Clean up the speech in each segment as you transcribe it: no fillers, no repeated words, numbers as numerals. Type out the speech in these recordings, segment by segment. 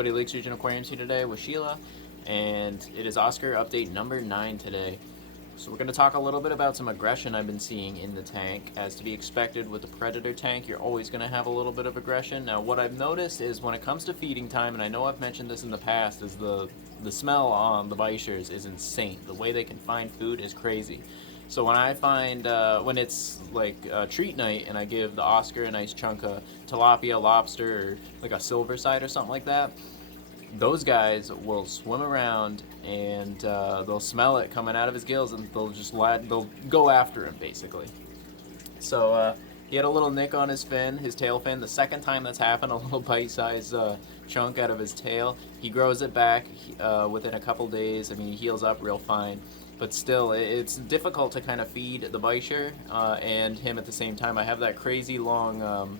everybody, Lakes Region Aquariums here today with Sheila, and it is Oscar update number 9 today. So we're going to talk a little bit about some aggression I've been seeing in the tank. As to be expected with the predator tank, you're always going to have a little bit of aggression. Now what I've noticed is when it comes to feeding time, and I know I've mentioned this in the past, is the smell on the Bichers is insane. The way they can find food is crazy. So when I find, when it's like treat night and I give the Oscar a nice chunk of tilapia, lobster, or like a silver side or something like that, those guys will swim around and they'll smell it coming out of his gills and they'll go after him basically. So he had a little nick on his fin, his tail fin. The second time that's happened, a little bite-sized chunk out of his tail. He grows it back within a couple days. I mean, he heals up real fine. But still, it's difficult to kind of feed the Bichir and him at the same time. I have that crazy long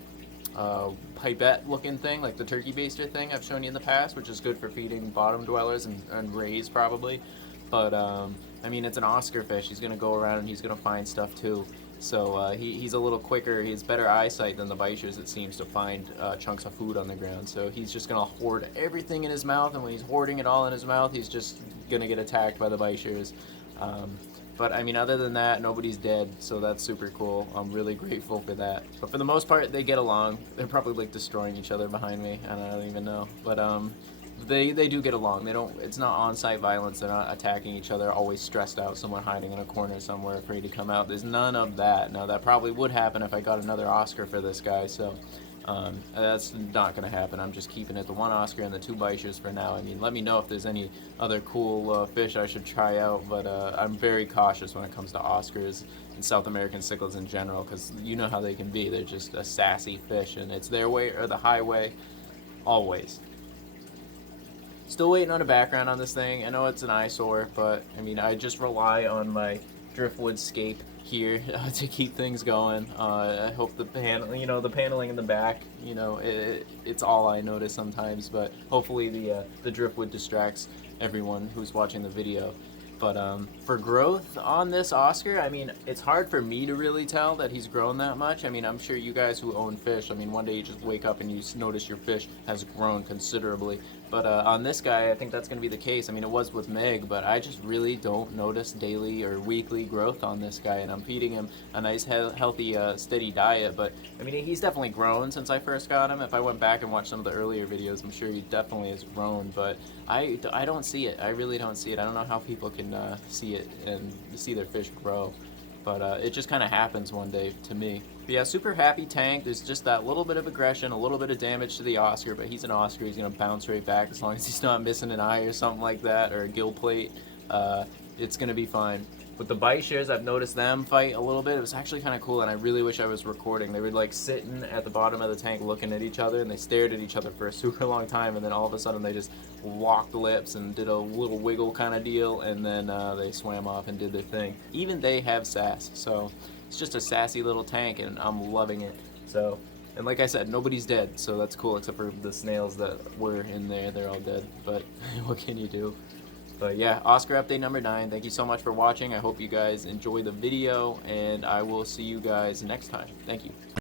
pipette looking thing, like the turkey baster thing I've shown you in the past, which is good for feeding bottom dwellers and rays probably. But I mean, it's an Oscar fish. He's going to go around and he's going to find stuff too. So he's a little quicker. He has better eyesight than the Bichers, it seems, to find chunks of food on the ground. So he's just going to hoard everything in his mouth, and when he's hoarding it all in his mouth, he's just going to get attacked by the Bichers. But I mean, other than that, nobody's dead, so that's super cool. I'm really grateful for that. But for the most part, they get along. They're probably like destroying each other behind me, and I don't even know. But they do get along. They don't. It's not on-site violence. They're not attacking each other, always stressed out, someone hiding in a corner somewhere, afraid to come out. There's none of that. Now that probably would happen if I got another Oscar for this guy. So. That's not going to happen. I'm just keeping it the one Oscar and the 2 Bichers for now. I mean, let me know if there's any other cool fish I should try out, but I'm very cautious when it comes to Oscars and South American cichlids in general, because you know how they can be. They're just a sassy fish, and it's their way or the highway, always. Still waiting on a background on this thing. I know it's an eyesore, but I mean, I just rely on my driftwood scape here to keep things going. I hope the the paneling in the back, it's all I notice sometimes, but hopefully the driftwood distracts everyone who's watching the video. But for growth on this Oscar, I mean, it's hard for me to really tell that he's grown that much. I mean, I'm sure you guys who own fish, I mean, one day you just wake up and you notice your fish has grown considerably. But on this guy, I think that's going to be the case. I mean, it was with Meg, but I just really don't notice daily or weekly growth on this guy. And I'm feeding him a nice, healthy, steady diet. But, I mean, he's definitely grown since I first got him. If I went back and watched some of the earlier videos, I'm sure he definitely has grown. But I don't see it. I really don't see it. I don't know how people can see it and see their fish grow. But it just kind of happens one day to me. But yeah, super happy tank. There's just that little bit of aggression, a little bit of damage to the Oscar, but he's an Oscar. He's going to bounce right back as long as he's not missing an eye or something like that, or a gill plate. It's going to be fine. With the Bichers, I've noticed them fight a little bit. It was actually kind of cool, and I really wish I was recording. They were like sitting at the bottom of the tank looking at each other, and they stared at each other for a super long time, and then all of a sudden they just locked lips and did a little wiggle kind of deal, and then they swam off and did their thing. Even they have sass, so it's just a sassy little tank, and I'm loving it. So, and like I said, nobody's dead, so that's cool, except for the snails that were in there. They're all dead, but what can you do? But yeah, Oscar update number 9. Thank you so much for watching. I hope you guys enjoy the video, and I will see you guys next time. Thank you.